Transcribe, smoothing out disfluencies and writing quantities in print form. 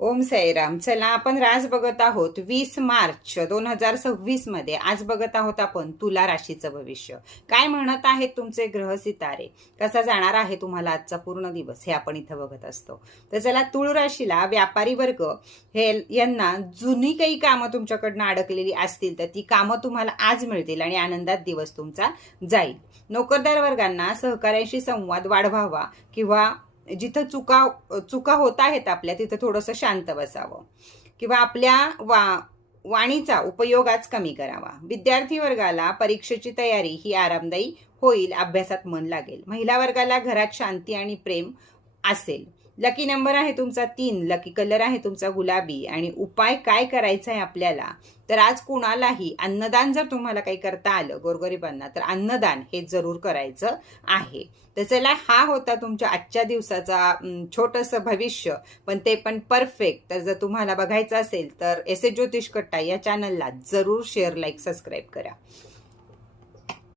ओम साईराम. चला, आपण रास बघत आहोत 20 मार्च 2026 मध्ये. आज बघत आहोत आपण तुला राशीचं भविष्य. काय म्हणत आहेत तुमचे ग्रह सितारे, कसा जाणार आहे तुम्हाला आजचा पूर्ण दिवस, हे आपण इथं बघत असतो. तर चला, तुळ राशीला व्यापारी वर्ग हे यांना जुनी काही कामं तुमच्याकडनं अडकलेली असतील तर ती कामं तुम्हाला आज मिळतील आणि आनंदात दिवस तुमचा जाईल. नोकरदार वर्गांना सहकार्याशी संवाद वाढवावा किंवा जिथं चुका चुका होत आहेत आपल्या तिथं थोडंसं शांत बसावं किंवा आपल्या वाणीचा उपयोग आज कमी करावा. विद्यार्थी वर्गाला परीक्षेची तयारी ही आरामदायी होईल, अभ्यासात मन लागेल. महिला वर्गाला घरात शांती आणि प्रेम असेल. लकी नंबर आहे तुमचा 3, लकी कलर आहे तुमचा गुलाबी. आणि उपाय काय करायचा आहे आपल्याला, तर आज कुणालाही अन्नदान जर तुम्हाला काही करता आलं गोरगरिबांना तर अन्नदान हे जरूर करायचं आहे. तर चला, हा होता तुमच्या आजच्या दिवसाचा छोटंसं भविष्य, पण ते पण परफेक्ट. तर जर तुम्हाला बघायचं असेल तर एस ज्योतिष कट्टा या चॅनलला जरूर शेअर, लाईक, सबस्क्राईब करा.